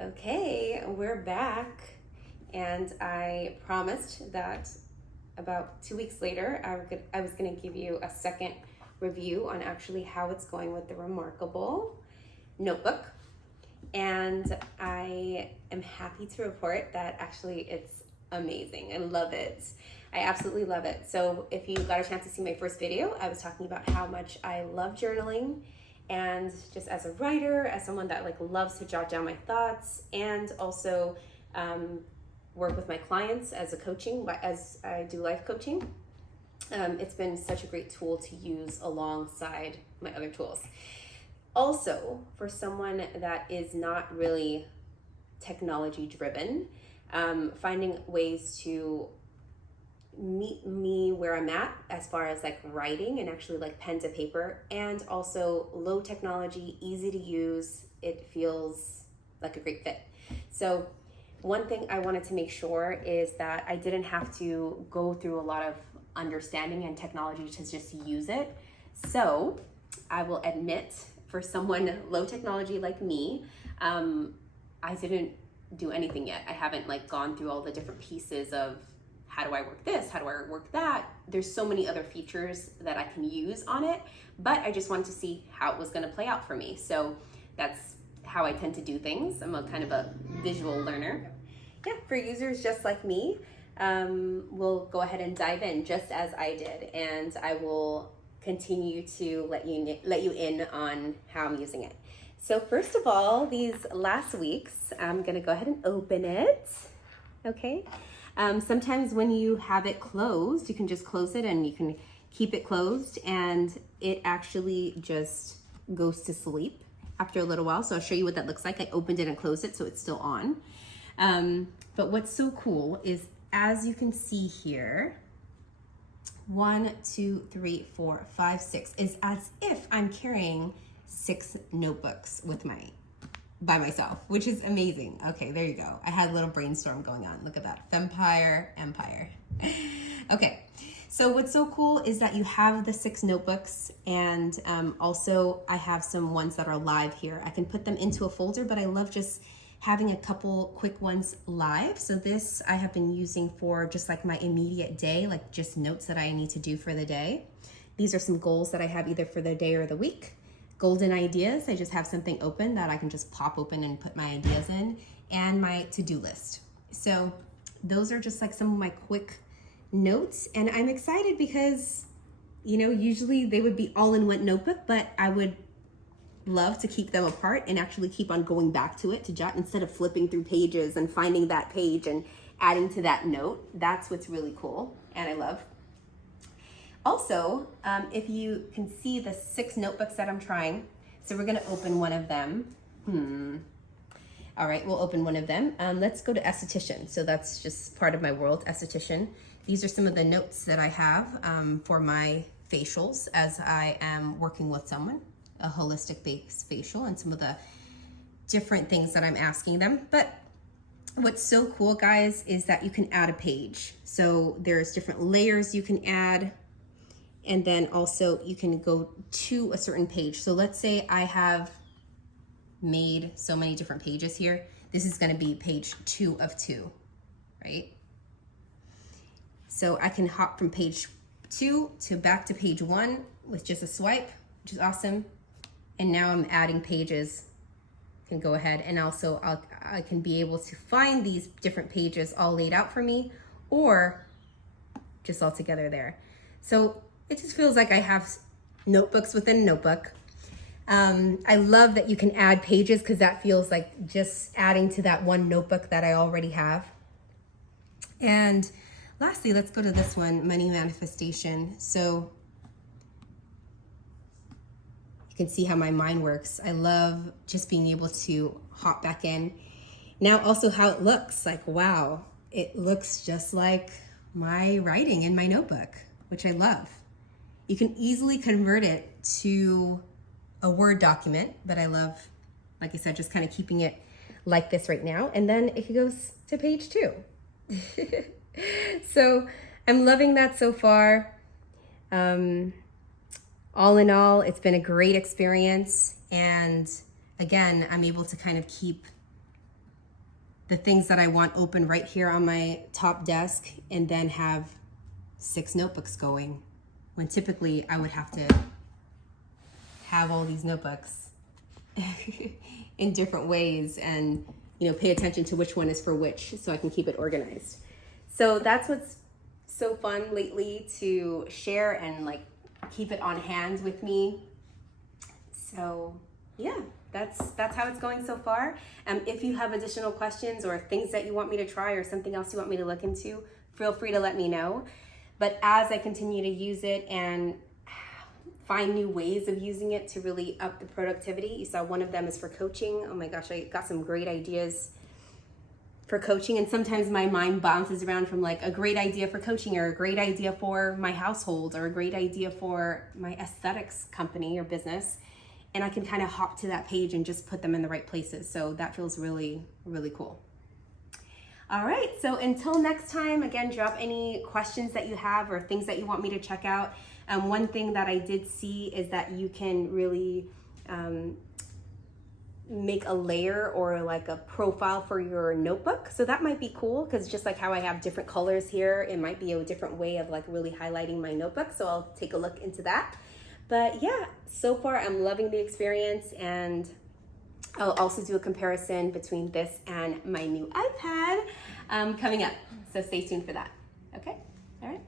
Okay, we're back, and I promised that about 2 weeks later I was going to give you a second review on actually how it's going with the ReMarkable notebook. And I am happy to report that actually it's amazing. I love it. I absolutely love it. So if you got a chance to see my first video, I was talking about how much I love journaling, and just as a writer, as someone that loves to jot down my thoughts, and also work with my clients as I do life coaching. It's been such a great tool to use alongside my other tools. Also, for someone that is not really technology driven, finding ways to meet me where I'm at as far as writing and actually pen to paper, and also low technology, easy to use. It feels like a great fit. So one thing I wanted to make sure is that I didn't have to go through a lot of understanding and technology to just use it. So I will admit, for someone low technology like me, I didn't do anything yet. I haven't gone through all the different pieces of how do I work this? How do I work that? There's so many other features that I can use on it, but I just wanted to see how it was going to play out for me. So that's how I tend to do things. I'm a kind of a visual learner. Yeah, for users just like me, we'll go ahead and dive in just as I did, and I will continue to let you in on how I'm using it. So first of all, these last weeks, I'm going to go ahead and open it. Okay. Sometimes when you have it closed, you can just close it and you can keep it closed, and it actually just goes to sleep after a little while. So I'll show you what that looks like. I opened it and closed it, so it's still on. But what's so cool is, as you can see here, 1, 2, 3, 4, 5, 6 is as if I'm carrying 6 notebooks by myself, which is amazing. Okay, there you go. I had a little brainstorm going on. Look at that. Empire. Okay, so what's so cool is that you have the 6 notebooks, and also I have some ones that are live here. I can put them into a folder, but I love just having a couple quick ones live. So this I have been using for just my immediate day, just notes that I need to do for the day. These are some goals that I have either for the day or the week. Golden ideas, I just have something open that I can just pop open and put my ideas in, and my to-do list. So those are just some of my quick notes, and I'm excited because, usually they would be all in one notebook, but I would love to keep them apart and actually keep on going back to it to jot, instead of flipping through pages and finding that page and adding to that note. That's what's really cool and I love. Also, if you can see the 6 notebooks that I'm trying, so we're gonna open one of them. All right, we'll open one of them. Let's go to esthetician. So that's just part of my world, esthetician. These are some of the notes that I have for my facials as I am working with someone, a holistic base facial, and some of the different things that I'm asking them. But what's so cool, guys, is that you can add a page. So there's different layers you can add, and then also you can go to a certain page. So let's say I have made so many different pages here. This is going to be page 2 of 2, right? So I can hop from page 2 to back to page 1 with just a swipe, which is awesome. And now I'm adding pages. I can go ahead, and also I can be able to find these different pages all laid out for me, or just all together there. So it just feels like I have notebooks within a notebook. I love that you can add pages, because that feels like just adding to that one notebook that I already have. And lastly, let's go to this one, money manifestation. So you can see how my mind works. I love just being able to hop back in. Now also how it looks, wow, it looks just like my writing in my notebook, which I love. You can easily convert it to a Word document, but I love, like I said, just kind of keeping it like this right now. And then it goes to page 2. So I'm loving that so far. All in all, it's been a great experience. And again, I'm able to kind of keep the things that I want open right here on my top desk, and then have 6 notebooks going, when typically I would have to have all these notebooks in different ways and, you know, pay attention to which one is for which so I can keep it organized. So that's what's so fun lately, to share and like keep it on hand with me. So yeah, that's how it's going so far. If you have additional questions or things that you want me to try or something else you want me to look into, feel free to let me know. But as I continue to use it and find new ways of using it to really up the productivity, you saw one of them is for coaching. Oh my gosh, I got some great ideas for coaching, and sometimes my mind bounces around from like a great idea for coaching, or a great idea for my household, or a great idea for my aesthetics company or business, and I can kind of hop to that page and just put them in the right places. So that feels really, really cool. All right, so until next time, again, drop any questions that you have or things that you want me to check out. One thing that I did see is that you can really make a layer or like a profile for your notebook. So that might be cool, because just like how I have different colors here, it might be a different way of like really highlighting my notebook. So I'll take a look into that. But yeah, so far I'm loving the experience, and I'll also do a comparison between this and my new iPad coming up. So stay tuned for that. Okay, all right.